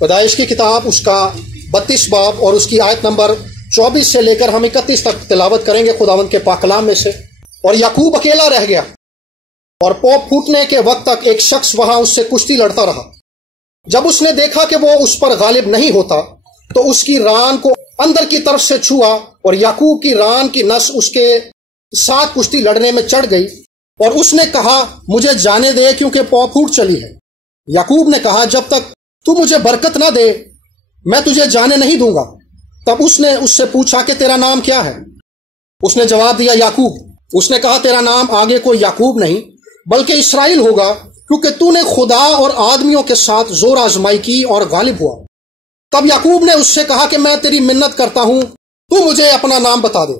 پیدائش کی کتاب اس کا 32 باب اور اس کی آیت نمبر 24 سے لے کر ہم 31 تک تلاوت کریں گے خداوند کے پاک کلام میں سے۔ اور یعقوب اکیلا رہ گیا اور پوپ پھوٹنے کے وقت تک ایک شخص وہاں اس سے کشتی لڑتا رہا۔ جب اس نے دیکھا کہ وہ اس پر غالب نہیں ہوتا تو اس کی ران کو اندر کی طرف سے چھوا اور یعقوب کی ران کی نس اس کے ساتھ کشتی لڑنے میں چڑھ گئی اور اس نے کہا مجھے جانے دے کیونکہ پاؤں پھوٹ چلی ہے۔ یعقوب نے کہا جب تک تو مجھے برکت نہ دے میں تجھے جانے نہیں دوں گا۔ تب اس نے اس سے پوچھا کہ تیرا نام کیا ہے؟ اس نے جواب دیا یعقوب۔ اس نے کہا تیرا نام آگے کوئی یعقوب نہیں بلکہ اسرائیل ہوگا کیونکہ تو نے خدا اور آدمیوں کے ساتھ زور آزمائی کی اور غالب ہوا۔ تب یعقوب نے اس سے کہا کہ میں تیری منت کرتا ہوں تو مجھے اپنا نام بتا دے۔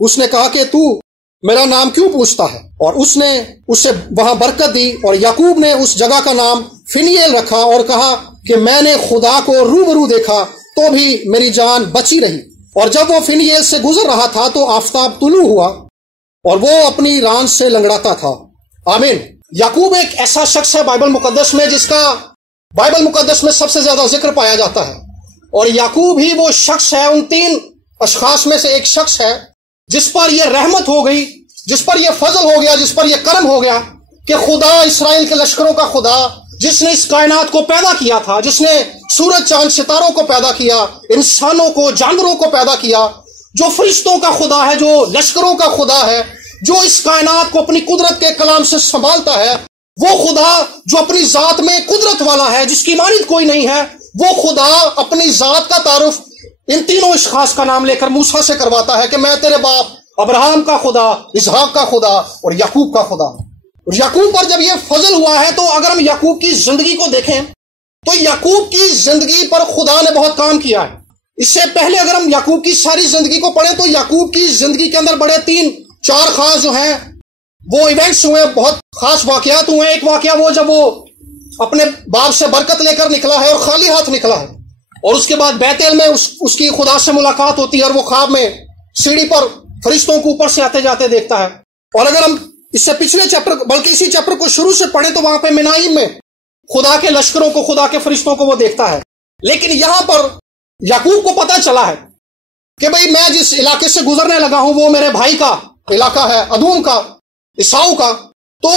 اس نے کہا کہ تو میرا نام کیوں پوچھتا ہے؟ اور اس نے اسے وہاں برکت دی اور یعقوب نے اس جگہ کا نام فنیل رکھا اور کہا کہ میں نے خدا کو روبرو دیکھا تو بھی میری جان بچی رہی۔ اور جب وہ فنیل سے گزر رہا تھا تو آفتاب طلوع ہوا اور وہ اپنی ران سے لنگڑاتا تھا۔ آمین۔ یعقوب ایک ایسا شخص ہے بائبل مقدس میں جس کا بائبل مقدس میں سب سے زیادہ ذکر پایا جاتا ہے، اور یعقوب ہی وہ شخص ہے، ان 3 اشخاص میں سے ایک شخص ہے جس پر یہ رحمت ہو گئی، جس پر یہ فضل ہو گیا، جس پر یہ کرم ہو گیا کہ خدا اسرائیل کے لشکروں کا خدا جس نے اس کائنات کو پیدا کیا تھا، جس نے سورج چاند ستاروں کو پیدا کیا، انسانوں کو جانوروں کو پیدا کیا، جو فرشتوں کا خدا ہے، جو لشکروں کا خدا ہے، جو اس کائنات کو اپنی قدرت کے کلام سے سنبھالتا ہے، وہ خدا جو اپنی ذات میں قدرت والا ہے، جس کی مانند کوئی نہیں ہے، وہ خدا اپنی ذات کا تعارف ان 3 اشخاص کا نام لے کر موسیٰ سے کرواتا ہے کہ میں تیرے باپ ابراہیم کا خدا، اسحاق کا خدا اور یعقوب کا خدا۔ اور یعقوب پر جب یہ فضل ہوا ہے تو اگر ہم یعقوب کی زندگی کو دیکھیں تو یعقوب کی زندگی پر خدا نے بہت کام کیا ہے۔ اس سے پہلے اگر ہم یعقوب کی ساری زندگی کو پڑھیں تو یعقوب کی زندگی کے اندر بڑے 3-4 خاص جو ہیں وہ ایونٹس ہوئے، بہت خاص واقعات ہوئے۔ ایک واقعہ وہ جب وہ اپنے باپ سے برکت لے کر نکلا ہے اور خالی ہاتھ نکلا ہے، اور اس کے بعد بیتل میں اس کی خدا سے ملاقات ہوتی ہے اور وہ خواب میں سیڑھی پر فرشتوں کو اوپر سے آتے جاتے دیکھتا ہے۔ اور اگر ہم اس سے پچھلے چیپٹر بلکہ اسی چیپٹر کو شروع سے پڑھیں تو وہاں پہ منائم میں خدا کے لشکروں کو، خدا کے فرشتوں کو وہ دیکھتا ہے۔ لیکن یہاں پر یعقوب کو پتا چلا ہے کہ بھئی میں جس علاقے سے گزرنے لگا ہوں وہ میرے بھائی کا علاقہ ہے، ادوم کا، عیساؤ کا۔ تو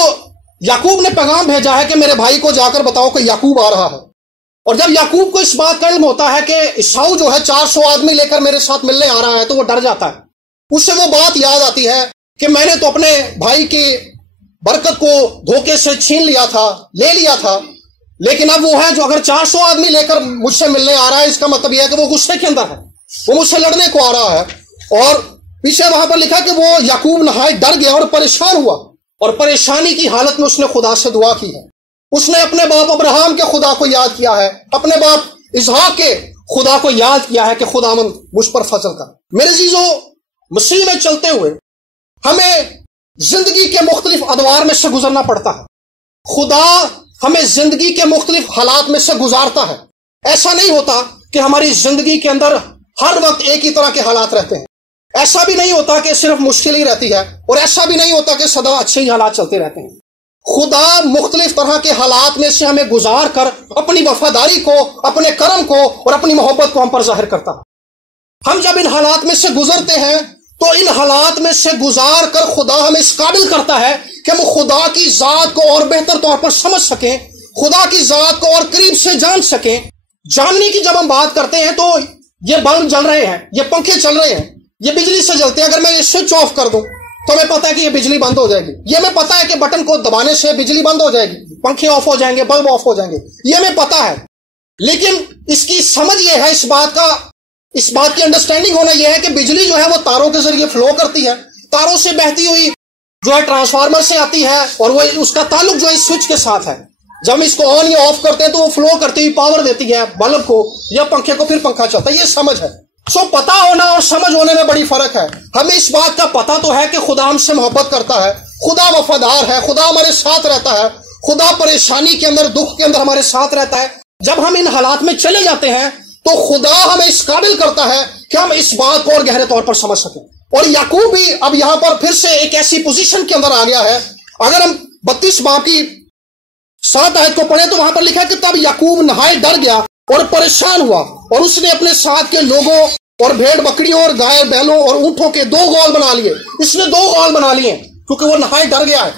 یعقوب نے پیغام بھیجا ہے کہ میرے بھائی کو جا کر بتاؤ کہ یعقوب آ رہا ہے۔ اور جب یعقوب کو اس بات کا علم ہوتا ہے کہ عیساؤ جو ہے 400 آدمی لے کر میرے ساتھ ملنے آ رہا ہے تو وہ ڈر جاتا ہے۔ اس سے وہ بات یاد آتی ہے کہ میں نے تو اپنے بھائی کی برکت کو دھوکے سے چھین لیا تھا، لے لیا تھا، لیکن اب وہ ہے جو اگر 400 آدمی لے کر مجھ سے ملنے آ رہا ہے، اس کا مطلب یہ ہے کہ وہ غصے کے اندر ہے، وہ مجھ سے لڑنے کو آ رہا ہے۔ اور پیچھے وہاں پر لکھا کہ وہ یعقوب نہایت ڈر گیا اور پریشان ہوا، اور پریشانی کی حالت میں اس نے خدا سے دعا کی ہے۔ اس نے اپنے باپ ابراہیم کے خدا کو یاد کیا ہے، اپنے باپ اسحاق کے خدا کو یاد کیا ہے کہ خداوند مجھ پر فضل کر۔ میرے عزیزو، مسیح میں چلتے ہوئے ہمیں زندگی کے مختلف ادوار میں سے گزرنا پڑتا ہے۔ خدا ہمیں زندگی کے مختلف حالات میں سے گزارتا ہے۔ ایسا نہیں ہوتا کہ ہماری زندگی کے اندر ہر وقت ایک ہی طرح کے حالات رہتے ہیں۔ ایسا بھی نہیں ہوتا کہ صرف مشکل ہی رہتی ہے، اور ایسا بھی نہیں ہوتا کہ سدا اچھے ہی حالات چلتے رہتے ہیں۔ خدا مختلف طرح کے حالات میں سے ہمیں گزار کر اپنی وفاداری کو، اپنے کرم کو اور اپنی محبت کو ہم پر ظاہر کرتا ہے۔ ہم جب ان حالات میں سے گزرتے ہیں تو ان حالات میں سے گزار کر خدا ہمیں اس قابل کرتا ہے کہ ہم خدا کی ذات کو اور بہتر طور پر سمجھ سکیں، خدا کی ذات کو اور قریب سے جان سکیں۔ جاننے کی جب ہم بات کرتے ہیں تو یہ بلب جل رہے ہیں، یہ پنکھے چل رہے ہیں، یہ بجلی سے جلتے ہیں۔ اگر میں یہ سوئچ آف کر دوں تو ہمیں پتا ہے کہ یہ بجلی بند ہو جائے گی، یہ ہمیں پتا ہے کہ بٹن کو دبانے سے بجلی بند ہو جائے گی، پنکھے آف ہو جائیں گے، بلب آف ہو جائیں گے، یہ ہمیں پتا ہے۔ لیکن اس کی سمجھ یہ ہے، اس بات کی انڈرسٹینڈنگ ہونا یہ ہے کہ بجلی جو ہے وہ تاروں کے ذریعے فلو کرتی ہے، تاروں سے بہتی ہوئی جو ہے ٹرانسفارمر سے آتی ہے، اور وہ اس کا تعلق جو ہے سوئچ کے ساتھ ہے۔ جب ہم اس کو آن یا آف کرتے ہیں تو وہ فلو کرتی ہوئی پاور دیتی ہے بلب کو یا پنکھے کو، پھر پنکھا چلتا ہے۔ یہ سمجھ ہے۔ سو پتا ہونا اور سمجھ ہونے میں بڑی فرق ہے۔ ہمیں اس بات کا پتا تو ہے کہ خدا ہم سے محبت کرتا ہے، خدا وفادار ہے، خدا ہمارے ساتھ رہتا ہے، خدا پریشانی کے اندر، دکھ کے اندر ہمارے ساتھ رہتا ہے۔ جب ہم ان حالات میں چلے جاتے ہیں تو خدا ہمیں اس قابل کرتا ہے کہ ہم اس بات کو اور گہرے طور پر سمجھ سکیں۔ اور یعقوب بھی اب یہاں پر پھر سے ایک ایسی پوزیشن کے اندر آ گیا ہے۔ اگر ہم 32 باب کی 7 آیت کو پڑھیں تو وہاں پر لکھا ہے کہ تب یعقوب نہایت ڈر گیا اور پریشان ہوا، اور اس نے اپنے ساتھ کے لوگوں اور بھیڑ بکریوں اور گائے بیلوں اور اونٹوں کے 2 غول بنا لیے۔ اس نے 2 غول بنا لیے کیونکہ وہ نہایت ڈر گیا ہے۔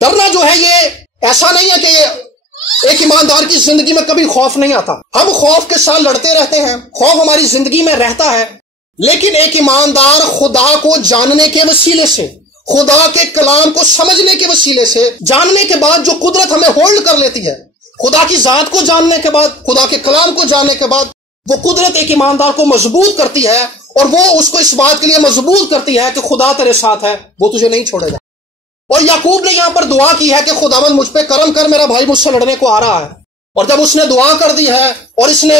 ڈرنا جو ہے یہ ایسا نہیں ہے کہ یہ ایک ایماندار کی زندگی میں کبھی خوف نہیں آتا، ہم خوف کے ساتھ لڑتے رہتے ہیں، خوف ہماری زندگی میں رہتا ہے، لیکن ایک ایماندار خدا کو جاننے کے وسیلے سے، خدا کے کلام کو سمجھنے کے وسیلے سے، جاننے کے بعد جو قدرت ہمیں ہولڈ کر لیتی ہے، خدا کی ذات کو جاننے کے بعد، خدا کے کلام کو جاننے کے بعد، وہ قدرت ایک ایماندار کو مضبوط کرتی ہے، اور وہ اس کو اس بات کے لیے مضبوط کرتی ہے کہ خدا تیرے ساتھ ہے، وہ تجھے نہیں چھوڑے گا۔ اور یعقوب نے یہاں پر دعا کی ہے کہ خداوند مجھ پہ کرم کر، میرا بھائی مجھ سے لڑنے کو آ رہا ہے۔ اور جب اس نے دعا کر دی ہے اور اس نے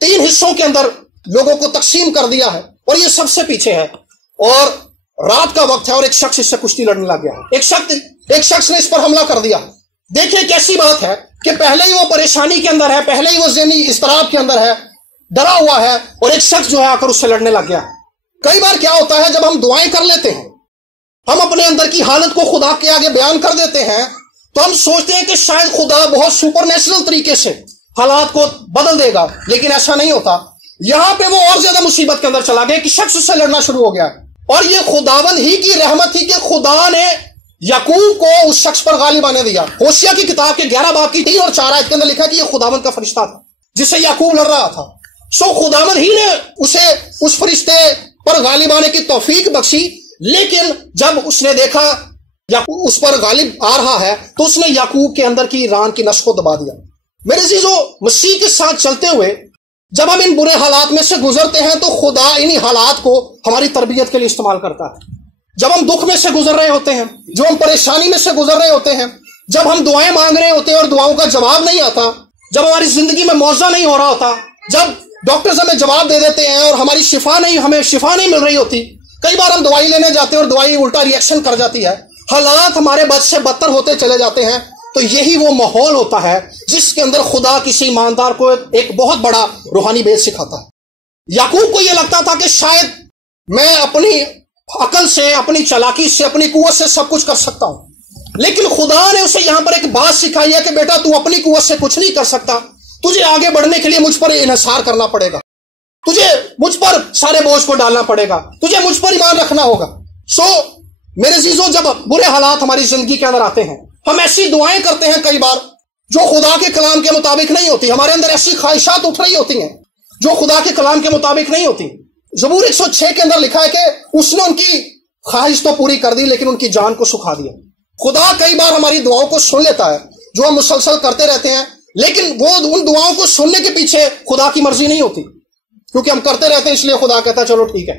3 حصوں کے اندر لوگوں کو تقسیم کر دیا ہے، اور یہ سب سے پیچھے ہے، اور رات کا وقت ہے، اور ایک شخص اس سے کشتی لڑنے لگ گیا ہے، ایک شخص نے اس پر حملہ کر دیا۔ دیکھیں کیسی بات ہے کہ پہلے ہی وہ پریشانی کے اندر ہے، پہلے ہی وہ ذہنی اضطراب کے اندر ہے، ڈرا ہوا ہے، اور ایک شخص جو ہے آ کر اس سے لڑنے لگ گیا۔ کئی بار کیا ہوتا ہے جب ہم دعائیں کر لیتے ہیں، ہم اپنے اندر کی حالت کو خدا کے آگے بیان کر دیتے ہیں، تو ہم سوچتے ہیں کہ شاید خدا بہت سپر نیچرل طریقے سے حالات کو بدل دے گا، لیکن ایسا نہیں ہوتا۔ یہاں پہ وہ اور زیادہ مصیبت کے اندر چلا گیا کہ شخص اس سے لڑنا شروع ہو گیا، اور یہ خداوند ہی کی رحمت تھی کہ خدا نے یعقوب کو اس شخص پر غالب آنے دیا۔ ہوشیہ کی کتاب کے 11 باب کی 3 اور 4 آیت کے اندر لکھا کہ یہ خداوند کا فرشتہ تھا جس سے یعقوب لڑ رہا تھا۔ خداوند ہی نے اسے اس فرشتے پر غالب آنے کی توفیق بخشی، لیکن جب اس نے دیکھا یعقوب اس پر غالب آ رہا ہے تو اس نے یعقوب کے اندر کی ران کی نس کو دبا دیا۔ میرے عزیزو، مسیح کے ساتھ چلتے ہوئے جب ہم ان برے حالات میں سے گزرتے ہیں تو خدا انہی حالات کو ہماری تربیت کے لیے استعمال کرتا ہے۔ جب ہم دکھ میں سے گزر رہے ہوتے ہیں، جو ہم پریشانی میں سے گزر رہے ہوتے ہیں، جب ہم دعائیں مانگ رہے ہوتے ہیں اور دعاؤں کا جواب نہیں آتا، جب ہماری زندگی میں معاوضہ نہیں ہو رہا ہوتا، جب ڈاکٹرز ہمیں جواب دے دیتے ہیں اور ہمیں شفا نہیں مل رہی ہوتی، کئی بار ہم دوائی لینے جاتے ہیں اور دوائی الٹا ریئیکشن کر جاتی ہے، حالات ہمارے بد سے بدتر ہوتے چلے جاتے ہیں، تو یہی وہ ماحول ہوتا ہے جس کے اندر خدا کسی ایماندار کو ایک بہت بڑا روحانی بیت سکھاتا ہے۔ یعقوب کو یہ لگتا تھا کہ شاید میں اپنی عقل سے، اپنی چالاکی سے، اپنی قوت سے سب کچھ کر سکتا ہوں، لیکن خدا نے اسے یہاں پر ایک بات سکھائی ہے کہ بیٹا تو اپنی قوت سے کچھ نہیں کر سکتا، تجھے آگے بڑھنے کے لیے مجھ پر انحصار کرنا پڑے گا، تجھے مجھ پر سارے بوجھ کو ڈالنا پڑے گا، تجھے مجھ پر ایمان رکھنا ہوگا۔ میرے عزیزو، جب برے حالات ہماری زندگی کے اندر آتے ہیں، ہم ایسی دعائیں کرتے ہیں کئی بار جو خدا کے کلام کے مطابق نہیں ہوتی، ہمارے اندر ایسی خواہشات اٹھ رہی ہوتی ہیں جو خدا کے کلام کے مطابق نہیں ہوتی۔ زبور 106 کے اندر لکھا ہے کہ اس نے ان کی خواہش تو پوری کر دی لیکن ان کی جان کو سکھا دیا۔ خدا کئی بار ہماری دعاؤں کو سن لیتا ہے جو ہم مسلسل کرتے رہتے ہیں، لیکن وہ ان دعاؤں کو سننے کے پیچھے خدا کی مرضی نہیں ہوتی، کیونکہ ہم کرتے رہتے ہیں، اس لیے خدا کہتا ہے چلو ٹھیک ہے۔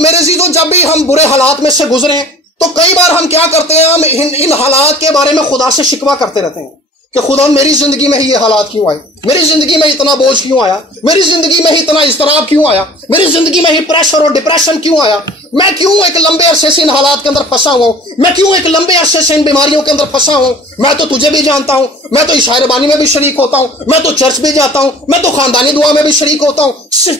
میرے عزیزو، جب بھی ہم برے حالات میں سے گزریں تو کئی بار ہم کیا کرتے ہیں، ہم ان حالات کے بارے میں خدا سے شکوہ کرتے رہتے ہیں کہ خدا میری زندگی میں ہی یہ حالات کیوں آئے، میری زندگی میں اتنا بوجھ کیوں آیا، میری زندگی میں ہی اتنا اضطراب کیوں آیا، میری زندگی میں ہی پریشر اور ڈپریشن کیوں آیا، میں کیوں ایک لمبے عرصے سے ان حالات کے اندر پھنسا ہوں، میں کیوں ایک لمبے عرصے سے ان بیماریوں کے اندر پھنسا ہوں، میں تو تجھے بھی جانتا ہوں، میں تو عشاء ربانی میں بھی شریک ہوتا ہوں، میں تو چرچ بھی جاتا ہوں، میں تو خاندانی دعا میں بھی شریک ہوتا ہوں،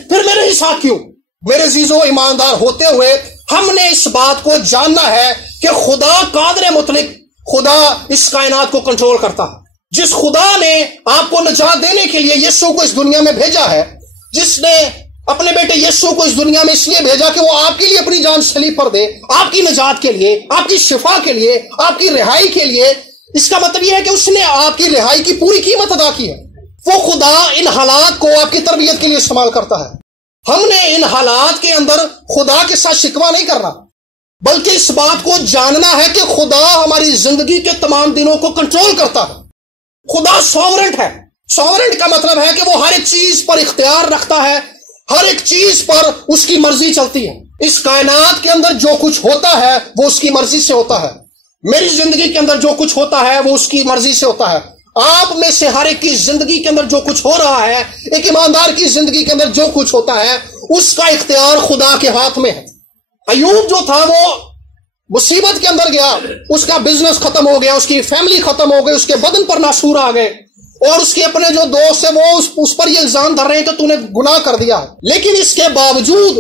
پھر میرے ہی ساتھ کیوں؟ میرے عزیزو، ایماندار ہوتے ہوئے ہم نے اس بات کو جاننا ہے کہ خدا قادر مطلق، خدا اس کائنات کو کنٹرول کرتا ہے۔ جس خدا نے آپ کو نجات دینے کے لیے یسوع کو اس دنیا میں بھیجا ہے، جس نے اپنے بیٹے یسوع کو اس دنیا میں اس لیے بھیجا کہ وہ آپ کے لیے اپنی جان سلیب پر دے، آپ کی نجات کے لیے، آپ کی شفا کے لیے، آپ کی رہائی کے لیے، اس کا مطلب یہ ہے کہ اس نے آپ کی رہائی کی پوری قیمت ادا کی ہے۔ وہ خدا ان حالات کو آپ کی تربیت کے لیے استعمال کرتا ہے۔ ہم نے ان حالات کے اندر خدا کے ساتھ شکوہ نہیں کرنا، بلکہ اس بات کو جاننا ہے کہ خدا ہماری زندگی کے تمام دنوں کو کنٹرول کرتا ہے۔ خدا سوورنٹ ہے۔ سوورنٹ کا مطلب ہے کہ وہ ہر ایک چیز پر اختیار رکھتا ہے، ہر ایک چیز پر اس کی مرضی چلتی ہے۔ اس کائنات کے اندر جو کچھ ہوتا ہے وہ اس کی مرضی سے ہوتا ہے۔ میری زندگی کے اندر جو کچھ ہوتا ہے وہ اس کی مرضی سے ہوتا ہے۔ آپ میں سے ہر ایک کی زندگی کے اندر جو کچھ ہو رہا ہے، ایک ایماندار کی زندگی کے اندر جو کچھ ہوتا ہے، اس کا اختیار خدا کے ہاتھ میں ہے۔ ایوب جو تھا وہ مصیبت کے اندر گیا، اس کا بزنس ختم ہو گیا، اس کی فیملی ختم ہو گئی، اس کے بدن پر ناسور آ گئے، اور اس کے اپنے جو دوست ہیں وہ اس پر یہ الزام دھر رہے ہیں کہ تو نے گناہ کر دیا ہے۔ لیکن اس کے باوجود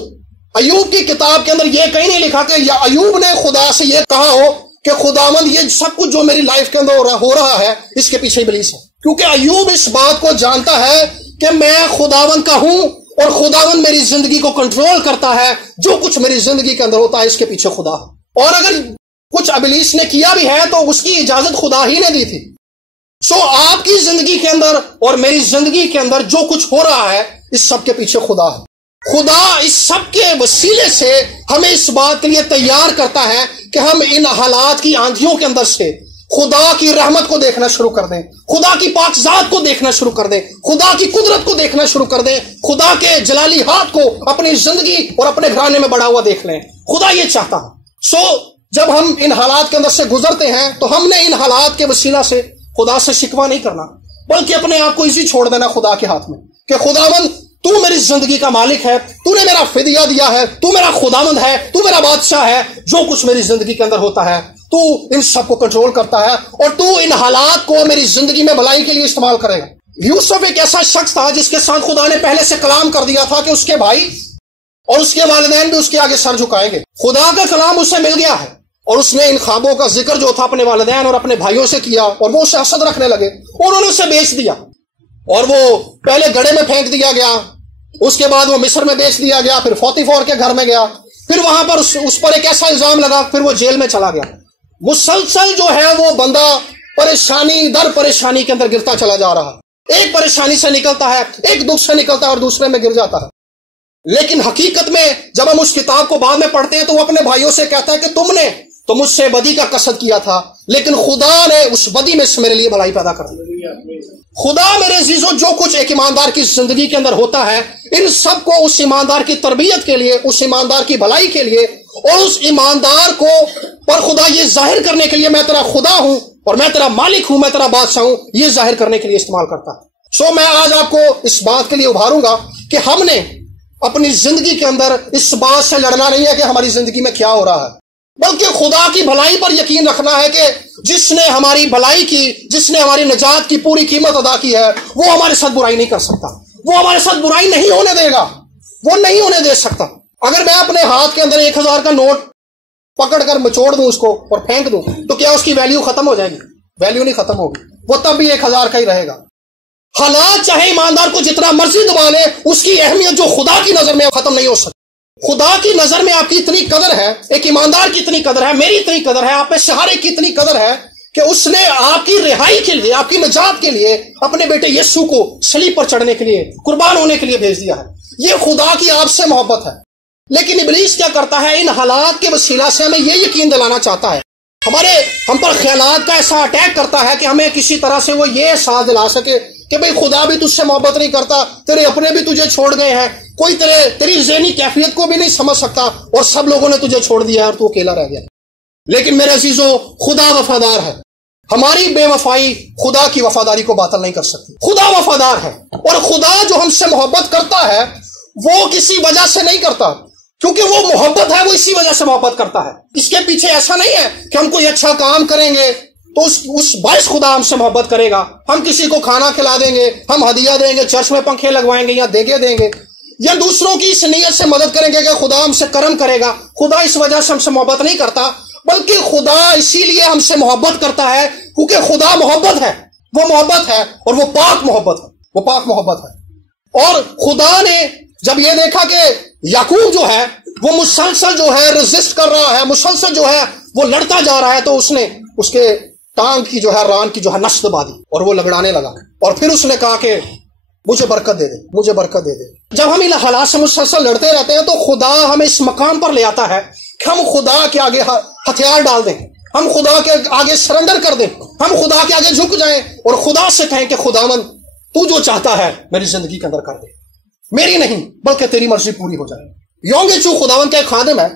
ایوب کی کتاب کے اندر یہ کہیں نہیں لکھا کہ ایوب نے خدا سے یہ کہا ہو کہ خداوند یہ سب کچھ جو میری لائف کے اندر ہو رہا ہے اس کے پیچھے ابلیس ہے، کیونکہ ایوب اس بات کو جانتا ہے کہ میں خداوند کا ہوں اور خداوند میری زندگی کو کنٹرول کرتا ہے، جو کچھ میری زندگی کے اندر ہوتا ہے اس کے پیچھے خدا ہے۔ اور اگر کچھ ابلیس نے کیا بھی ہے تو اس کی اجازت خدا ہی نے دی تھی۔ سو آپ کی زندگی کے اندر اور میری زندگی کے اندر جو کچھ ہو رہا ہے اس سب کے پیچھے خدا ہے۔ خدا اس سب کے وسیلے سے ہمیں اس بات کے لیے تیار کرتا ہے کہ ہم ان حالات کی آندھیوں کے اندر سے خدا کی رحمت کو دیکھنا شروع کر دیں، خدا کی پاک ذات کو دیکھنا شروع کر دیں، خدا کی قدرت کو دیکھنا شروع کر دیں، خدا کے جلالی ہاتھ کو اپنی زندگی اور اپنے گھرانے میں بڑھا ہوا دیکھ لیں۔ خدا یہ چاہتا ہے۔ سو جب ہم ان حالات کے اندر سے گزرتے ہیں تو ہم نے ان حالات کے وسیلہ سے خدا سے شکوہ نہیں کرنا، بلکہ اپنے آپ کو اسی چھوڑ دینا خدا کے ہاتھ میں کہ خداوند تو میری زندگی کا مالک ہے، تو نے میرا فدیہ دیا ہے، تو میرا خداوند ہے، تو میرا بادشاہ ہے، جو کچھ میری زندگی کے اندر ہوتا ہے تو ان سب کو کنٹرول کرتا ہے اور تو ان حالات کو میری زندگی میں بھلائی کے لیے استعمال کرے گا۔ یوسف ایک ایسا شخص تھا جس کے ساتھ خدا نے پہلے سے کلام کر دیا تھا کہ اس کے بھائی اور اس کے والدین بھی اس کے آگے سر جھکائیں گے۔ خدا کا کلام اسے مل گیا ہے اور اس نے ان خوابوں کا ذکر جو تھا اپنے والدین اور اپنے بھائیوں سے کیا اور وہ اسے حسد رکھنے لگے، انہوں نے اسے بیچ دیا اور وہ پہلے گڑھے میں پھینک دیا گیا، اس کے بعد وہ مصر میں بیچ دیا گیا، پھر پوتیفار کے گھر میں گیا، پھر وہاں پر اس پر ایک ایسا الزام لگا، پھر وہ جیل میں چلا گیا۔ مسلسل جو ہے وہ بندہ پریشانی در پریشانی کے اندر گرتا چلا جا رہا ہے، ایک پریشانی سے نکلتا ہے، ایک دکھ سے نکلتا ہے اور دوسرے میں گر جاتا ہے۔ لیکن حقیقت میں جب ہم اس کتاب کو بعد میں پڑھتے ہیں تو وہ اپنے بھائیوں سے کہتا ہے کہ تم نے تو مجھ سے بدی کا قصد کیا تھا، لیکن خدا نے اس بدی میں سے میرے لیے بھلائی پیدا کر دی۔ خدا میرے عزیزوں جو کچھ ایک ایماندار کی زندگی کے اندر ہوتا ہے، ان سب کو اس ایماندار کی تربیت کے لیے، اس ایماندار کی بھلائی کے لیے اور اس ایماندار کو پر خدا یہ ظاہر کرنے کے لیے میں تیرا خدا ہوں اور میں تیرا مالک ہوں، میں تیرا بادشاہ ہوں، یہ ظاہر کرنے کے لیے استعمال کرتا ہے۔ سو میں آج آپ کو اس بات کے لیے ابھاروں گا کہ ہم نے اپنی زندگی کے اندر اس بات سے لڑنا نہیں ہے کہ ہماری زندگی میں کیا ہو رہا ہے، بلکہ خدا کی بھلائی پر یقین رکھنا ہے کہ جس نے ہماری بھلائی کی، جس نے ہماری نجات کی پوری قیمت ادا کی ہے، وہ ہمارے ساتھ برائی نہیں کر سکتا، وہ ہمارے ساتھ برائی نہیں ہونے دے گا، وہ نہیں ہونے دے سکتا۔ اگر میں اپنے ہاتھ کے اندر 1000 کا نوٹ پکڑ کر مچوڑ دوں اس کو اور پھینک دوں تو کیا اس کی ویلیو ختم ہو جائے گی؟ ویلیو نہیں ختم ہوگی، وہ تب بھی 1000 کا ہی رہے گا۔ حالات چاہے ایماندار کو جتنا مرضی دبا لے، اس کی اہمیت جو خدا کی نظر میں ختم نہیں ہو سکتی۔ خدا کی نظر میں آپ کی اتنی قدر ہے، ایک ایماندار کی اتنی قدر ہے، میری اتنی قدر ہے، آپ میں سے ہر ایک کی اتنی قدر ہے کہ اس نے آپ کی رہائی کے لیے، آپ کی نجات کے لیے اپنے بیٹے یسوع کو صلیب پر چڑھنے کے لیے، قربان ہونے کے لیے بھیج دیا ہے۔ یہ خدا کی آپ سے محبت ہے۔ لیکن ابلیس کیا کرتا ہے؟ ان حالات کے وسیلہ سے ہمیں یہ یقین دلانا چاہتا ہے، ہم پر خیالات کا ایسا اٹیک کرتا ہے کہ ہمیں کسی طرح سے وہ یہ احساس دلا سکے کہ بھئی خدا بھی تجھ سے محبت نہیں کرتا، تیرے اپنے بھی تجھے چھوڑ گئے ہیں، کوئی تیری ذہنی کیفیت کو بھی نہیں سمجھ سکتا اور سب لوگوں نے تجھے چھوڑ دیا ہے اور تو اکیلا رہ گیا۔ لیکن میرے عزیزوں، خدا وفادار ہے، ہماری بے وفائی خدا کی وفاداری کو باطل نہیں کر سکتی۔ خدا وفادار ہے اور خدا جو ہم سے محبت کرتا ہے وہ کسی وجہ سے نہیں کرتا، کیونکہ وہ محبت ہے، وہ اسی وجہ سے محبت کرتا ہے۔ اس کے پیچھے ایسا نہیں ہے کہ ہم کوئی اچھا کام کریں گے تو اس باعث خدا ہم سے محبت کرے گا، ہم کسی کو کھانا کھلا دیں گے، ہم ہدیہ دیں گے، چرچ میں پنکھے لگوائیں گے یا دیگے دیں گے یا دوسروں کی اس نیت سے مدد کریں گے کہ خدا ہم سے کرم کرے گا۔ خدا اس وجہ سے ہم سے محبت نہیں کرتا، بلکہ خدا اسی لیے ہم سے محبت کرتا ہے کیونکہ خدا محبت ہے، وہ محبت ہے اور وہ پاک محبت ہے، وہ پاک محبت ہے۔ اور خدا نے جب یہ دیکھا کہ یعقوب جو ہے وہ مسلسل جو ہے ریزسٹ کر رہا ہے، مسلسل جو ہے وہ لڑتا جا رہا ہے، تو اس نے اس کے ٹانگ کی جو ہے، ران کی جو ہے نس دبا دی اور وہ لگڑانے لگا اور پھر اس نے کہا کہ مجھے برکت دے دے، مجھے برکت دے دے۔ جب ہم ان حالات سے مسلسل لڑتے رہتے ہیں تو خدا ہمیں اس مقام پر لے آتا ہے کہ ہم خدا کے آگے ہتھیار ڈال دیں، ہم خدا کے آگے سرنڈر کر دیں، ہم خدا کے آگے جھک جائیں اور خدا سے کہیں کہ خداوند تو جو چاہتا ہے میری زندگی کے اندر کر دے، میری نہیں بلکہ تیری مرضی پوری ہو جائے۔ یونگ چو خداوند کا ایک خادم ہے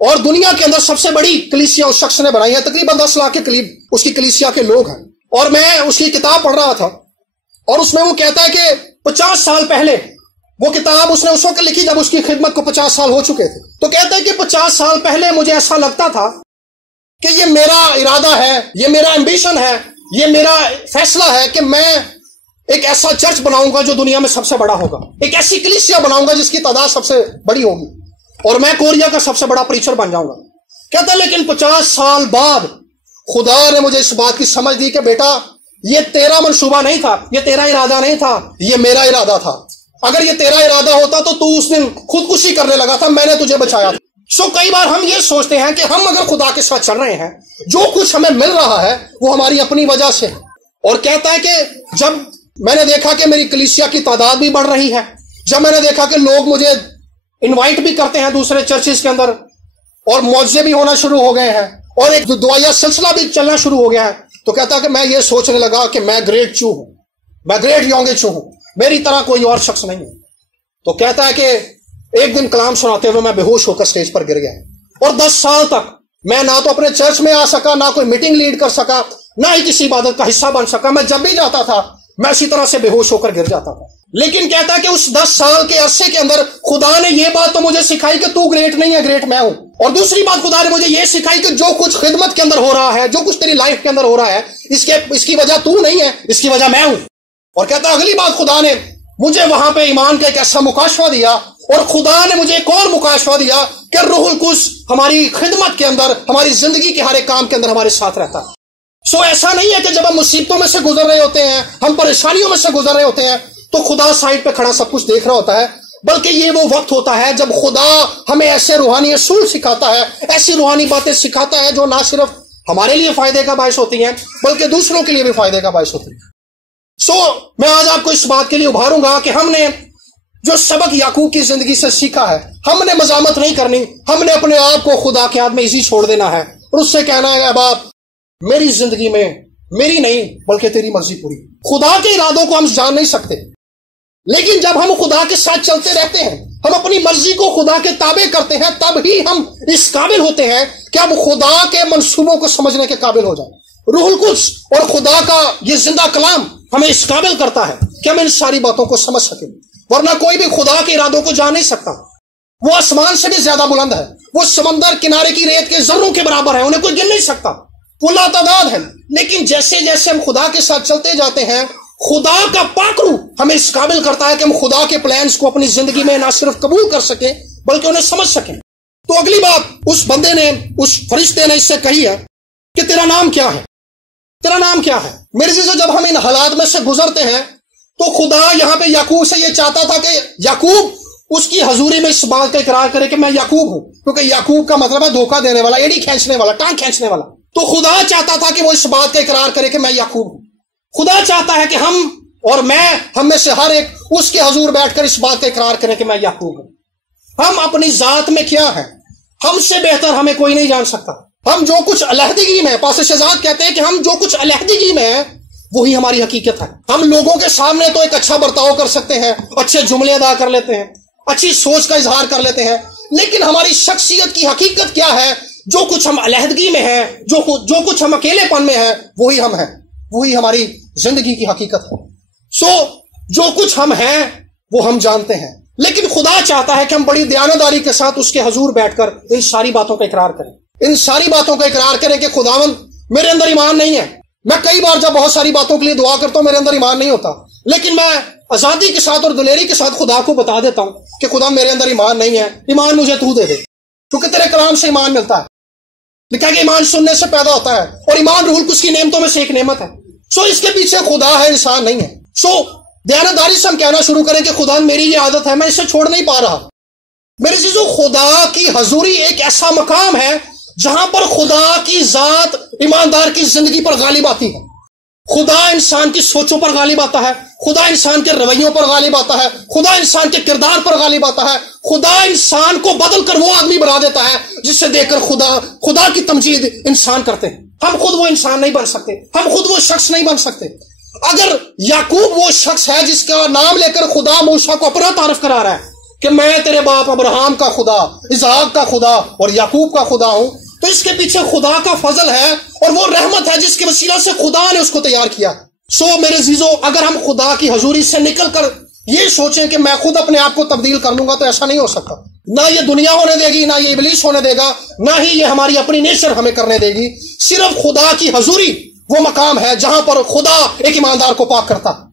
اور دنیا کے اندر سب سے بڑی کلیسیا اس شخص نے بنائی ہے، تقریباً 10 لاکھ کے قریب اس کی کلیسیا کے لوگ ہیں۔ اور میں اس کی کتاب پڑھ رہا تھا اور اس میں وہ کہتا ہے کہ 50 سال پہلے، وہ کتاب اس نے اس وقت لکھی جب اس کی خدمت کو 50 سال ہو چکے تھے، تو کہتا ہے کہ 50 سال پہلے مجھے ایسا لگتا تھا کہ یہ میرا ارادہ ہے، یہ میرا ایمبیشن ہے، یہ میرا فیصلہ ہے کہ میں ایک ایسا چرچ بناؤں گا جو دنیا میں سب سے بڑا ہوگا، ایک ایسی کلیسیا بناؤں گا جس کی تعداد سب سے بڑی ہوگی اور میں کوریا کا سب سے بڑا پریچر بن جاؤں گا۔ کہتا ہے لیکن 50 سال بعد خدا نے مجھے اس بات کی سمجھ دی کہ بیٹا یہ تیرا منصوبہ نہیں تھا، یہ تیرا ارادہ نہیں تھا، یہ میرا ارادہ تھا۔ اگر یہ تیرا ارادہ ہوتا تو اس دن خودکشی کرنے لگا تھا، میں نے تجھے بچایا تھا۔ کئی بار ہم یہ سوچتے ہیں کہ ہم اگر خدا کے ساتھ چل رہے ہیں، جو کچھ ہمیں مل رہا ہے وہ ہماری اپنی وجہ سے ہے۔ اور کہتا ہے کہ جب میں نے دیکھا کہ میری کلیسیا کی تعداد بھی بڑھ رہی ہے، جب میں نے دیکھا کہ لوگ مجھے انوائٹ بھی کرتے ہیں دوسرے چرچز کے اندر، اور معجزے بھی ہونا شروع ہو گئے ہیں، اور ایک دعائیہ سلسلہ بھی چلنا شروع ہو گیا ہے، تو کہتا ہے کہ میں یہ سوچنے لگا کہ میں گریٹ چو ہوں، میں گریٹ یونگے چو ہوں، میری طرح کوئی اور شخص نہیں ہے۔ تو کہتا ہے کہ ایک دن کلام سناتے ہوئے میں بے ہوش ہو کر اسٹیج پر گر گیا، اور 10 سال تک میں نہ تو اپنے چرچ میں آ سکا، نہ کوئی میٹنگ لیڈ کر سکا، نہ ہی کسی عبادت کا حصہ بن سکا۔ میں جب بھی جاتا تھا میں اسی طرح سے بے ہوش ہو کر گر جاتا تھا۔ لیکن کہتا ہے کہ اس 10 سال کے عرصے کے اندر خدا نے یہ بات تو مجھے سکھائی کہ تو گریٹ نہیں ہے، گریٹ میں ہوں۔ اور دوسری بات خدا نے مجھے یہ سکھائی کہ جو کچھ خدمت کے اندر ہو رہا ہے، جو کچھ تیری لائف کے اندر ہو رہا ہے، اس کی وجہ تو نہیں ہے، اس کی وجہ میں ہوں۔ اور کہتا ہے اگلی بات خدا نے مجھے وہاں پہ ایمان کا ایک ایسا مکاشفہ دیا، اور خدا نے مجھے ایک اور مکاشفہ دیا کہ روح القدس ہماری خدمت کے اندر، ہماری زندگی کے ہر ایک کام کے اندر ہمارے ساتھ رہتا ہے۔ ایسا نہیں ہے کہ جب ہم مصیبتوں میں سے گزر رہے ہوتے ہیں، ہم پریشانیوں میں سے گزر رہے ہوتے ہیں تو خدا سائڈ پہ کھڑا سب کچھ دیکھ رہا ہوتا ہے، بلکہ یہ وہ وقت ہوتا ہے جب خدا ہمیں ایسے روحانی اصول سکھاتا ہے، ایسی روحانی باتیں سکھاتا ہے جو نہ صرف ہمارے لیے فائدے کا باعث ہوتی ہیں بلکہ دوسروں کے لیے بھی فائدے کا باعث ہوتی ہیں۔ میں آج آپ کو اس بات کے لیے ابھاروں گا کہ ہم نے جو سبق یعقوب کی زندگی سے سیکھا ہے، ہم نے مزاحمت نہیں کرنی، ہم نے اپنے آپ کو خدا کے ہاتھ میں ایزی چھوڑ دینا ہے اور اس سے کہنا ہے باپ میری زندگی میں میری نہیں بلکہ تیری مرضی پوری۔ خدا کے ارادوں کو ہم جان نہیں سکتے، لیکن جب ہم خدا کے ساتھ چلتے رہتے ہیں، ہم اپنی مرضی کو خدا کے تابع کرتے ہیں، تب ہی ہم اس قابل ہوتے ہیں کہ ہم خدا کے منصوبوں کو سمجھنے کے قابل ہو جائیں۔ روح القدس اور خدا کا یہ زندہ کلام ہمیں اس قابل کرتا ہے کہ ہم ان ساری باتوں کو سمجھ سکیں، ورنہ کوئی بھی خدا کے ارادوں کو جان نہیں سکتا۔ وہ آسمان سے بھی زیادہ بلند ہے، وہ سمندر کنارے کی ریت کے ذروں کے برابر ہے، انہیں کوئی گن نہیں سکتا، وہ لاتعداد ہے۔ لیکن جیسے جیسے ہم خدا کے ساتھ چلتے جاتے ہیں، خدا کا پاک روح ہمیں اس قابل کرتا ہے کہ ہم خدا کے پلانز کو اپنی زندگی میں نہ صرف قبول کر سکیں بلکہ انہیں سمجھ سکیں۔ تو اگلی بات اس بندے نے، اس فرشتے نے اس سے کہی ہے کہ تیرا نام کیا ہے؟ تیرا نام کیا ہے؟ میرے عزیزو، جب ہم ان حالات میں سے گزرتے ہیں تو خدا یہاں پہ یعقوب سے یہ چاہتا تھا کہ یعقوب اس کی حضوری میں اس بات کا اقرار کرے کہ میں یعقوب ہوں، کیونکہ یعقوب کا مطلب ہے دھوکہ دینے والا، ایڑی کھینچنے والا، ٹانگ کھینچنے والا۔ تو خدا چاہتا تھا کہ وہ اس بات کا اقرار کرے کہ میں یعقوب ہوں۔ خدا چاہتا ہے کہ ہم اور ہم میں سے ہر ایک اس کے حضور بیٹھ کر اس بات کا اقرار کریں کہ میں یعقوب ہوں۔ ہم اپنی ذات میں کیا ہیں، ہم سے بہتر ہمیں کوئی نہیں جان سکتا۔ ہم جو کچھ علیحدگی میں، پاسtor شہزاد کہتے ہیں کہ ہم جو کچھ علیحدگی میں ہیں وہی ہماری حقیقت ہے۔ ہم لوگوں کے سامنے تو ایک اچھا برتاؤ کر سکتے ہیں، اچھے جملے ادا کر لیتے ہیں، اچھی سوچ کا اظہار کر لیتے ہیں، لیکن ہماری شخصیت کی حقیقت کیا ہے؟ جو کچھ ہم علیحدگی میں ہیں، جو کچھ ہم اکیلے پن میں ہیں، وہی ہم ہیں، وہی ہماری زندگی کی حقیقت ہے۔ جو کچھ ہم ہیں وہ ہم جانتے ہیں، لیکن خدا چاہتا ہے کہ ہم بڑی دیانتداری کے ساتھ اس کے حضور بیٹھ کر ان ساری باتوں کا اقرار کریں، ان ساری باتوں کا اقرار کریں کہ خداوند میرے اندر ایمان نہیں ہے۔ میں کئی بار جب بہت ساری باتوں کے لیے دعا کرتا ہوں میرے اندر ایمان نہیں ہوتا، لیکن میں آزادی کے ساتھ اور دلیری کے ساتھ خدا کو بتا دیتا ہوں کہ خدا میرے اندر ایمان نہیں ہے، ایمان مجھے تو دے دے، کیونکہ تیرے کلام سے ایمان ملتا ہے۔ لکھا کہ ایمان سننے سے پیدا ہوتا ہے، اور ایمان روح القدس کی نعمتوں میں سے ایک نعمت ہے۔ اس کے پیچھے خدا ہے، انسان نہیں ہے۔ دیانتداری سے ہم کہنا شروع کریں کہ خدا میری یہ عادت ہے، میں اسے چھوڑ نہیں پا رہا۔ میرے عزیزو، خدا کی حضوری ایک ایسا مقام ہے جہاں پر خدا کی ذات ایماندار کی زندگی پر غالب آتی ہے۔ خدا انسان کی سوچوں پر غالب آتا ہے، خدا انسان کے رویوں پر غالب آتا ہے، خدا انسان کے کردار پر غالب آتا ہے۔ خدا انسان کو بدل کر وہ آدمی بنا دیتا ہے جس سے دیکھ کر خدا کی تمجید انسان کرتے ہیں۔ ہم خود وہ انسان نہیں بن سکتے، ہم خود وہ شخص نہیں بن سکتے۔ اگر یعقوب وہ شخص ہے جس کا نام لے کر خدا موسیٰ کو اپنا تعارف کرا رہا ہے کہ میں تیرے باپ ابراہیم کا خدا، اسحاق کا خدا اور یعقوب کا خدا ہوں، تو اس کے پیچھے خدا کا فضل ہے اور وہ رحمت ہے جس کے وسیلہ سے خدا نے اس کو تیار کیا۔ میرے عزیزو، اگر ہم خدا کی حضوری سے نکل کر یہ سوچیں کہ میں خود اپنے آپ کو تبدیل کر لوں گا تو ایسا نہیں ہو سکتا۔ نہ یہ دنیا ہونے دے گی، نہ یہ ابلیس ہونے دے گا، نہ ہی یہ ہماری اپنی نیچر ہمیں کرنے دے گی۔ صرف خدا کی حضوری وہ مقام ہے جہاں پر خدا ایک ایماندار کو پاک کرتا ہے۔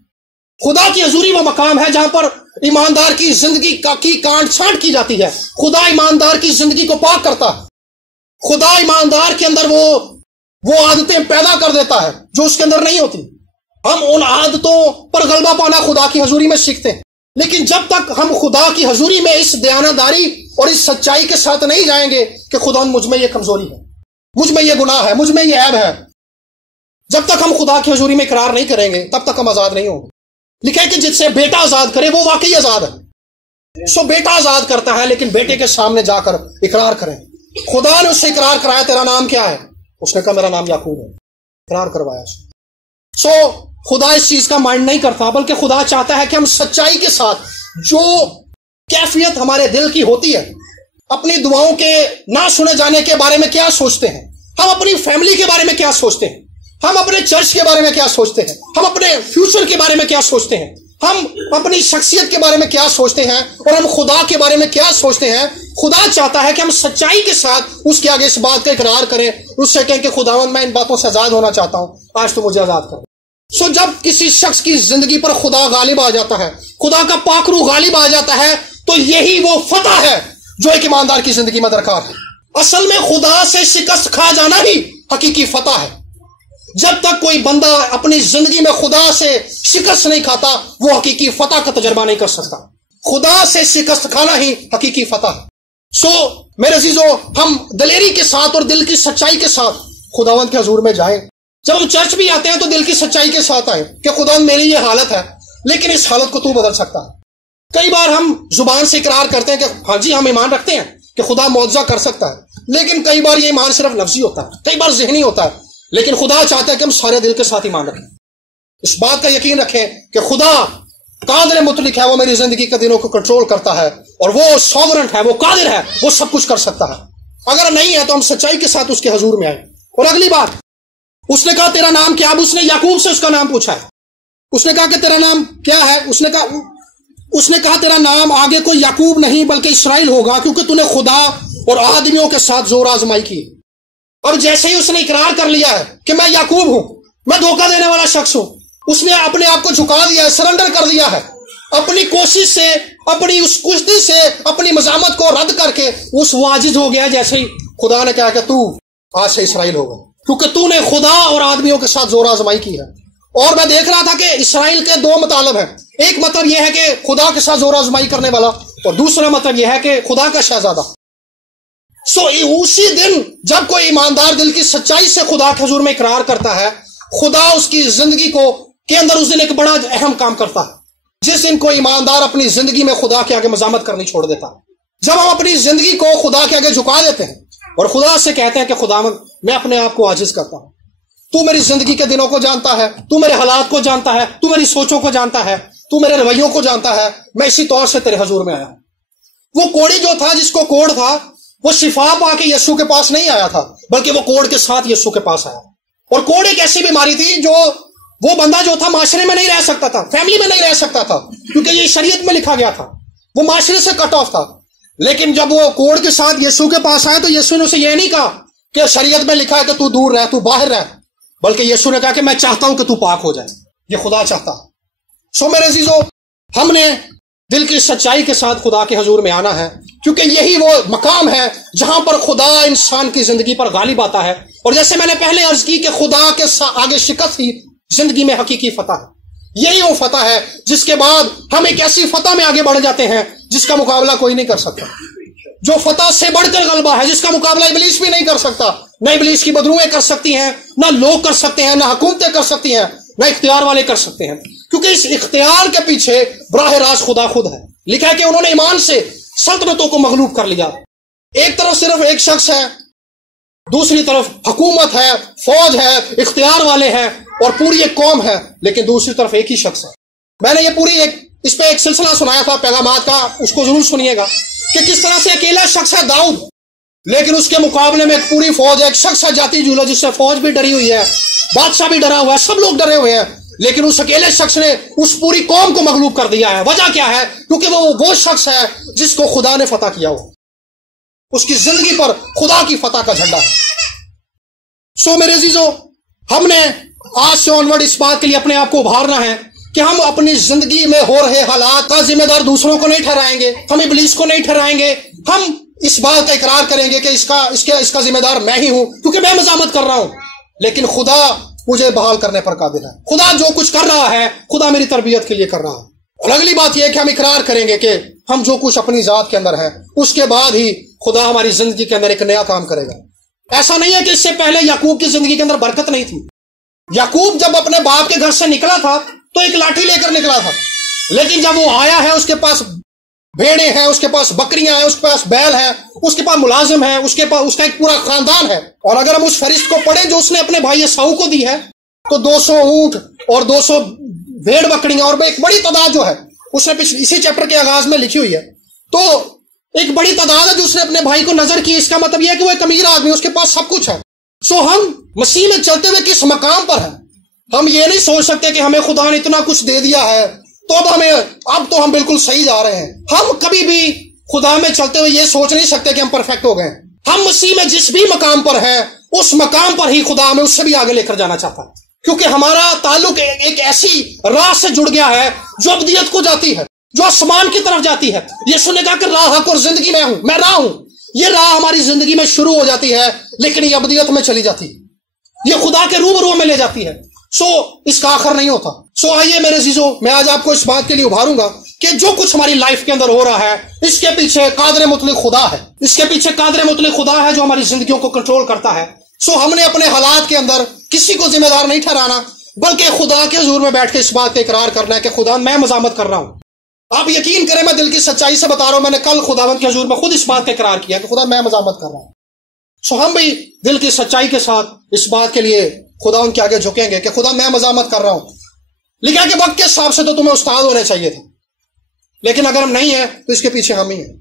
خدا کی حضوری وہ مقام ہے جہاں پر ایماندار کی زندگی کی کانٹ چھانٹ کی جاتی ہے۔ خدا ایماندار کی زندگی کو پاک کرتا ہے۔ خدا ایماندار کے اندر وہ عادتیں پیدا کر دیتا ہے جو اس کے اندر نہیں ہوتی۔ ہم ان عادتوں پر غلبہ پانا خدا کی حضوری میں سیکھتے ہیں، لیکن جب تک ہم خدا کی حضوری میں اس دیانتداری اور اس سچائی کے ساتھ نہیں جائیں گے کہ خدا مجھ میں یہ کمزوری ہے، مجھ میں یہ گناہ ہے، مجھ میں یہ عیب ہے، جب تک ہم خدا کی حضوری میں اقرار نہیں کریں گے تب تک ہم آزاد نہیں ہوں گے۔ لکھا ہے کہ جس سے بیٹا آزاد کرے وہ واقعی آزاد ہے۔ بیٹا آزاد کرتا ہے، لیکن بیٹے کے سامنے جا کر اقرار کریں۔ خدا نے اس سے اقرار کرایا، تیرا نام کیا ہے؟ اس نے کہا میرا نام یعقوب ہے، اقرار کروایا اس نے۔ خدا اس چیز کا مائنڈ نہیں کرتا، بلکہ خدا چاہتا ہے کہ ہم سچائی کے ساتھ جو کیفیت ہمارے دل کی ہوتی ہے، اپنی دعاؤں کے نہ سنے جانے کے بارے میں کیا سوچتے ہیں، ہم اپنی فیملی کے بارے میں کیا سوچتے ہیں، ہم اپنے چرچ کے بارے میں کیا سوچتے ہیں، ہم اپنے فیوچر کے بارے میں کیا سوچتے ہیں، ہم اپنی شخصیت کے بارے میں کیا سوچتے ہیں، اور ہم خدا کے بارے میں کیا سوچتے ہیں۔ خدا چاہتا ہے کہ ہم سچائی کے ساتھ اس کے آگے اس بات کا اقرار کریں، اس سے کہیں کہ خداوند میں ان باتوں سے آزاد ہونا چاہتا ہوں، آج تو مجھے آزاد کر۔ جب کسی شخص کی زندگی پر خدا غالب آ جاتا ہے، خدا کا پاک روح غالب آ جاتا ہے، تو یہی وہ فتح ہے جو ایک ایماندار کی زندگی میں درکار ہے۔ اصل میں خدا سے شکست کھا جانا ہی حقیقی فتح ہے۔ جب تک کوئی بندہ اپنی زندگی میں خدا سے شکست نہیں کھاتا، وہ حقیقی فتح کا تجربہ نہیں کر سکتا۔ خدا سے شکست کھانا ہی حقیقی فتح ہے۔ میرے عزیزو، ہم دلیری کے ساتھ اور دل کی سچائی کے ساتھ خداوند کے حضور میں جائیں۔ جب ہم چرچ بھی آتے ہیں تو دل کی سچائی کے ساتھ آئیں کہ خداوند میری یہ حالت ہے، لیکن اس حالت کو تو بدل سکتا ہے۔ کئی بار ہم زبان سے اقرار کرتے ہیں کہ ہاں جی ہم ایمان رکھتے ہیں کہ خدا معجزہ کر سکتا ہے، لیکن کئی بار یہ ایمان صرف لفظی ہوتا ہے، کئی بار ذہنی ہوتا ہے، لیکن خدا چاہتا ہے کہ ہم سارے دل کے ساتھ ایمان رکھیں، اس بات کا یقین رکھیں کہ خدا قادر مطلق ہے، وہ میری زندگی کے دنوں کو کنٹرول کرتا ہے، اور وہ سوورنٹ ہے، وہ قادر ہے، وہ سب کچھ کر سکتا ہے۔ اگر نہیں ہے تو ہم سچائی کے ساتھ اس کے حضور میں آئیں۔ اور اگلی بات، اس نے کہا تیرا نام کیا؟ اب اس نے یعقوب سے اس کا نام پوچھا ہے۔ اس نے کہا کہ تیرا نام کیا ہے؟ اس نے کہا تیرا نام آگے کوئی یعقوب نہیں بلکہ اسرائیل ہوگا، کیونکہ تو نے خدا اور آدمیوں کے ساتھ زور آزمائی کی۔ اور جیسے ہی اس نے اقرار کر لیا ہے کہ میں یعقوب ہوں، میں دھوکہ دینے والا شخص ہوں، اس نے اپنے آپ کو جھکا دیا ہے، سرنڈر کر دیا ہے، اپنی کوشش سے، اپنی اس کشتی سے، اپنی مزاحمت کو رد کر کے اس واجد ہو گیا۔ جیسے ہی خدا نے کہا کہ تو آج سے اسرائیل ہوگا، کیونکہ تو نے خدا اور آدمیوں کے ساتھ زور آزمائی کی ہے۔ اور میں دیکھ رہا تھا کہ اسرائیل کے دو مطالب ہیں، ایک مطلب یہ ہے کہ خدا کے ساتھ زور آزمائی کرنے والا، اور دوسرا مطلب یہ ہے کہ خدا کا شہزادہ۔ اسی دن جب کوئی ایماندار دل کی سچائی سے خدا کے حضور میں اقرار کرتا ہے، خدا اس کی زندگی کے اندر اس دن ایک بڑا اہم کام کرتا ہے۔ جس دن کوئی ایماندار اپنی زندگی میں خدا کے آگے مزاحمت کرنی چھوڑ دیتا ہے، جب ہم اپنی زندگی کو خدا کے آگے جھکا دیتے ہیں اور خدا سے کہتے ہیں کہ خداوند میں اپنے آپ کو عاجز کرتا ہوں، تو میری زندگی کے دنوں کو جانتا ہے، تو میرے حالات کو جانتا ہے، تو میری سوچوں کو جانتا ہے، تو میرے رویوں کو جانتا ہے، میں اسی طور سے تیرے حضور میں آیا ہوں۔ وہ کوڑی جو تھا، جس کو کوڑ تھا، وہ شفا پا کے یسوع کے پاس نہیں آیا تھا، بلکہ وہ کوڑ کے ساتھ یسوع کے پاس آیا۔ اور کوڑ ایک ایسی بیماری تھی جو وہ بندہ جو تھا معاشرے میں نہیں رہ سکتا تھا، فیملی میں نہیں رہ سکتا تھا، کیونکہ یہ شریعت میں لکھا گیا تھا، وہ معاشرے سے کٹ آف تھا۔ لیکن جب وہ کوڑ کے ساتھ یسوع کے پاس آئے تو یسوع نے اسے یہ نہیں کہا کہ شریعت میں لکھا ہے کہ تو دور رہ، تو باہر رہ، بلکہ یسوع نے کہا کہ میں چاہتا ہوں کہ تو پاک ہو جائے۔ یہ خدا چاہتا ہے۔ میرے عزیزو، ہم نے دل کی سچائی کے ساتھ خدا کے حضور میں آنا ہے، کیونکہ یہی وہ مقام ہے جہاں پر خدا انسان کی زندگی پر غالب آتا ہے۔ اور جیسے میں نے پہلے عرض کی کہ خدا کے آگے شکست ہی زندگی میں حقیقی فتح ہے۔ یہی وہ فتح ہے جس کے بعد ہم ایک ایسی فتح میں آگے بڑھ جاتے ہیں جس کا مقابلہ کوئی نہیں کر سکتا، جو فتح سے بڑھ کر غلبہ ہے، جس کا مقابلہ ابلیس بھی نہیں کر سکتا۔ نہ ابلیس کی بدروئیں کر سکتی ہیں، نہ لوگ کر سکتے ہیں، نہ حکومتیں کر سکتی ہیں، نہ اختیار والے کر سکتے ہیں، کیونکہ اس اختیار کے پیچھے براہ راست خدا خود ہے۔ لکھا ہے کہ انہوں نے ایمان سے سلطنتوں کو مغلوب کر لیا۔ ایک طرف صرف ایک شخص ہے، دوسری طرف حکومت ہے، فوج ہے، اختیار والے ہیں، اور پوری ایک قوم ہے، لیکن دوسری طرف ایک ہی شخص ہے۔ میں نے یہ اس پہ ایک سلسلہ سنایا تھا پیغامات کا، اس کو ضرور سنیے گا کہ کس طرح سے اکیلا شخص ہے داؤد، لیکن اس کے مقابلے میں ایک پوری فوج ہے، ایک شخص ہے جاتی جولا، جس سے فوج بھی ڈری ہوئی ہے، بادشاہ بھی ڈرا ہوا ہے، سب لوگ ڈرے ہوئے ہیں، لیکن اس اکیلے شخص نے اس پوری قوم کو مغلوب کر دیا ہے۔ وجہ کیا ہے؟ کیونکہ وہ شخص ہے جس کو خدا نے فتح کیا ہو، اس کی زندگی پر خدا کی فتح کا جھنڈا ہے۔ میرے عزیزو، ہم نے آج سے آنورڈ اس بات کے لیے اپنے آپ کو ابھارنا ہے کہ ہم اپنی زندگی میں ہو رہے حالات کا ذمہ دار دوسروں کو نہیں ٹھہرائیں گے، ہم ابلیس کو نہیں ٹھہرائیں گے، ہم اس بات کا اقرار کریں گے کہ اس کا ذمہ دار میں ہی ہوں، کیونکہ میں مزاحمت کر رہا ہوں، لیکن خدا مجھے بحال کرنے پر قادر ہے۔ خدا جو کچھ کر رہا ہے خدا میری تربیت کے لیے کر رہا ہے۔ اور اگلی بات یہ ہے کہ ہم اقرار کریں گے کہ ہم جو کچھ اپنی ذات کے اندر ہے اس کے بعد ہی خدا ہماری زندگی کے اندر ایک نیا کام کرے گا۔ ایسا نہیں ہے کہ اس سے پہلے یعقوب کی زندگی کے اندر برکت نہیں تھی۔ یعقوب جب اپنے باپ کے گھر سے نکلا تھا تو ایک لاٹھی لے کر نکلا تھا، لیکن جب وہ آیا ہے اس کے پاس بھیڑیں ہیں، اس کے پاس بکریاں ہیں، اس کے پاس بیل ہے، اس کے پاس ملازم ہے، اس کا ایک پورا خاندان ہے۔ اور اگر ہم اس فہرست کو پڑھیں جو اس نے اپنے بھائی عیساؤ کو دی ہے تو 200 اونٹ اور 200 بھیڑ بکریاں اور ایک بڑی تعداد جو ہے اس نے اسی چیپٹر کے آغاز میں لکھی ہوئی ہے، تو ایک بڑی تعداد ہے جو اس نے اپنے بھائی کو نظر کی۔ اس کا مطلب یہ ہے کہ وہ ایک امیر آدمی، اس کے پاس سب کچھ ہے۔ سو ہم مسیح میں چلتے ہوئے کس مقام پر ہیں؟ ہم یہ نہیں سوچ سکتے کہ ہمیں خدا نے اتنا کچھ دے دیا ہے تو اب تو ہم بالکل صحیح جا رہے ہیں۔ ہم کبھی بھی خدا میں چلتے ہوئے یہ سوچ نہیں سکتے کہ ہم پرفیکٹ ہو گئے۔ ہم مسیح میں جس بھی مقام پر ہیں اس مقام پر ہی خدا ہمیں اس سے بھی آگے لے کر جانا چاہتا ہے، کیونکہ ہمارا تعلق ایک ایسی راہ سے جڑ گیا ہے جو ابدیت کو جاتی ہے، جو آسمان کی طرف جاتی ہے۔ یسوع نے کہا کہ راہ، حق اور زندگی میں راہ ہوں۔ یہ راہ ہماری زندگی میں شروع ہو جاتی ہے لیکن یہ ابدیت میں چلی جاتی ہے، یہ خدا کے روبرو میں لے جاتی ہے۔ اس کا آخر نہیں ہوتا۔ آئیے میرے عزیزو، میں آج آپ کو اس بات کے لیے ابھاروں گا کہ جو کچھ ہماری لائف کے اندر ہو رہا ہے اس کے پیچھے قادر مطلق خدا ہے، اس کے پیچھے قادر مطلق خدا ہے جو ہماری زندگیوں کو کنٹرول کرتا ہے۔ ہم نے اپنے حالات کے اندر کسی کو ذمہ دار نہیں ٹھہرانا، بلکہ خدا کے حضور میں بیٹھ کے اس بات کا اقرار کرنا ہے کہ خدا میں مزاحمت کر رہا ہوں۔ آپ یقین کریں، میں دل کی سچائی سے بتا رہا ہوں، میں نے کل خداوند کے حضور میں خود اس بات کا اقرار کیا کہ خدا میں مزاحمت کر رہا ہوں۔ ہم بھی دل کی سچائی کے ساتھ اس بات کے لیے خدا ان کے آگے جھکیں گے کہ خدا میں مزاحمت کر رہا ہوں۔ لکھا کہ وقت کے حساب سے تو تمہیں استاد ہونے چاہیے تھا، لیکن اگر ہم نہیں ہیں تو اس کے پیچھے ہم ہی ہیں۔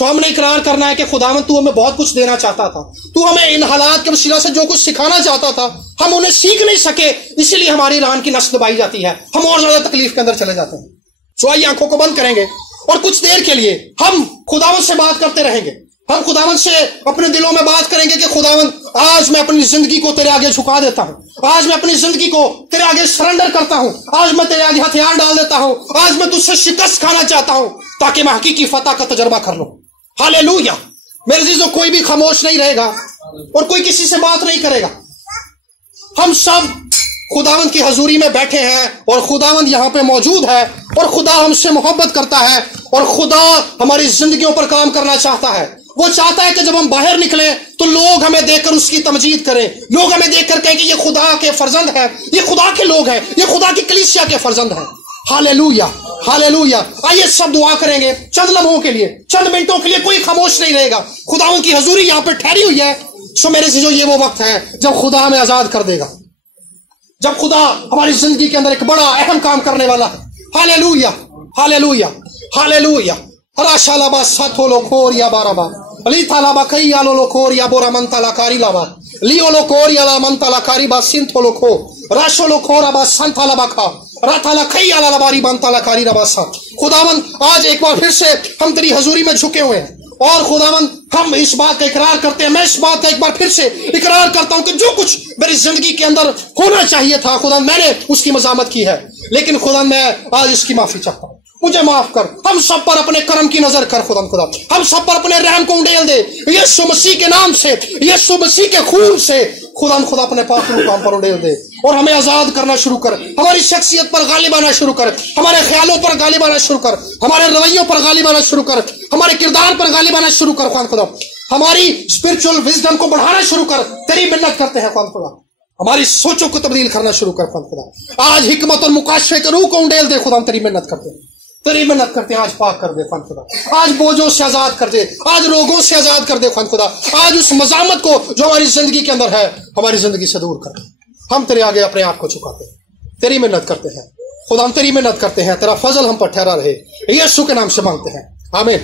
ہم نے اقرار کرنا ہے کہ خداوند تو ہمیں بہت کچھ دینا چاہتا تھا، تو ہمیں ان حالات کے وسیلہ سے جو کچھ سکھانا چاہتا تھا ہم انہیں سیکھ نہیں سکے، اسی لیے ہماری ران کی نس دبائی جاتی ہے، ہم اور زیادہ تکلیف کے اندر چلے جاتے ہیں۔ آئیے آنکھوں کو بند کریں گے اور کچھ دیر کے لیے ہم خداوند سے بات کرتے رہیں گے۔ ہم خداوند سے اپنے دلوں میں بات کریں گے کہ خداوند آج میں اپنی زندگی کو تیرے آگے جھکا دیتا ہوں، آج میں اپنی زندگی کو تیرے آگے سرنڈر کرتا ہوں، آج میں تیرے آگے ہتھیار ڈال دیتا ہوں، آج میں تجھ سے شکست کھانا چاہتا ہوں تاکہ میں حقیقی فتح کا تجربہ کر لوں۔ ہالےلویا۔ میرے عزیزو، کوئی بھی خاموش نہیں رہے گا اور کوئی کسی سے بات نہیں کرے گا۔ ہم سب خداوند کی حضوری میں بیٹھے ہیں اور خداوند یہاں پہ موجود ہے اور خدا ہم سے محبت کرتا ہے اور خدا ہماری زندگیوں پر کام کرنا چاہتا ہے۔ وہ چاہتا ہے کہ جب ہم باہر نکلیں تو لوگ ہمیں دیکھ کر اس کی تمجید کریں، لوگ ہمیں دیکھ کر کہیں کہ یہ خدا کے فرزند ہیں، یہ خدا کے لوگ ہیں، یہ خدا کی کلیسیا کے فرزند ہیں۔ ہالےلویا، ہالےلویا۔ آئیے سب دعا کریں گے چند لمحوں کے لیے، چند منٹوں کے لیے، کوئی خاموش نہیں رہے گا۔ خداوند کی حضوری یہاں پہ ٹھہری ہوئی ہے۔ میرے عزیزو، یہ وہ وقت ہے جب خدا ہمیں آزاد کر دے گا، جب خدا ہماری زندگی کے اندر ایک بڑا اہم کام کرنے والا ہے۔ ہالےلویا، ہالےلویا، ہالےلویا۔ راشا لابا ساتھو لو کور یا بارابا لی تھالا با کئی آلو لو کور یا بورا من تالا کاری لابا لیو لو کور یا لا من تالا کاری با سنتھو لو کھو راشو لو کھورا با سنتھا لابا کھا راتالا کئی آلا لباری من تالا کاری لابا سا۔ خداوند آج ایک بار پھر سے ہم تیری حضوری میں جھکے ہوئے ہیں اور خداوند ہم اس بات کا اقرار کرتے ہیں، میں اس بات کا ایک بار پھر سے اقرار کرتا ہوں کہ جو کچھ میری زندگی کے اندر ہونا چاہیے تھا خداوند میں نے اس کی مزاحمت کی ہے، لیکن خداوند میں آج اس کی معافی چاہتا ہوں، مجھے معاف کر۔ ہم سب پر اپنے کرم کی نظر کر خدا، ہم سب پر اپنے رحم کو انڈیل دے یسوع مسیح کے نام سے، یسوع مسیح کے خون سے۔ خدا اپنے پاک روح کو ہم پر انڈیل دے اور ہمیں آزاد کرنا شروع کر، ہماری شخصیت پر غالب آنا شروع کر، ہمارے خیالوں پر غالب آنا شروع کر، ہمارے رویوں پر غالب آنا شروع کر، ہمارے کردار پر غالب آنا شروع کر۔ خدا ہماری اسپرچل وزڈم کو بڑھانا شروع کر، تیری منت کرتے ہیں خدا، ہماری سوچوں کو تبدیل کرنا شروع کر خدا۔ آج حکمت اور مکاشفے کے روح کو انڈیل دے خدا، تیری منت کرتے ہیں، تیری منت کرتے ہیں، آج پاک کر دے خدا، آج بوجھوں سے آزاد کر دے، آج روگوں سے آزاد کر دے خدا، آج اس مزاحمت کو جو ہماری زندگی کے اندر ہے ہماری زندگی سے دور کر دے۔ ہم تیرے آگے اپنے آپ کو چھپاتے ہیں، تیری منت کرتے ہیں خدا، ہم تیری منت کرتے ہیں، تیرا فضل ہم پر ٹھہرا رہے، یسوع کے نام سے مانگتے ہیں، آمین۔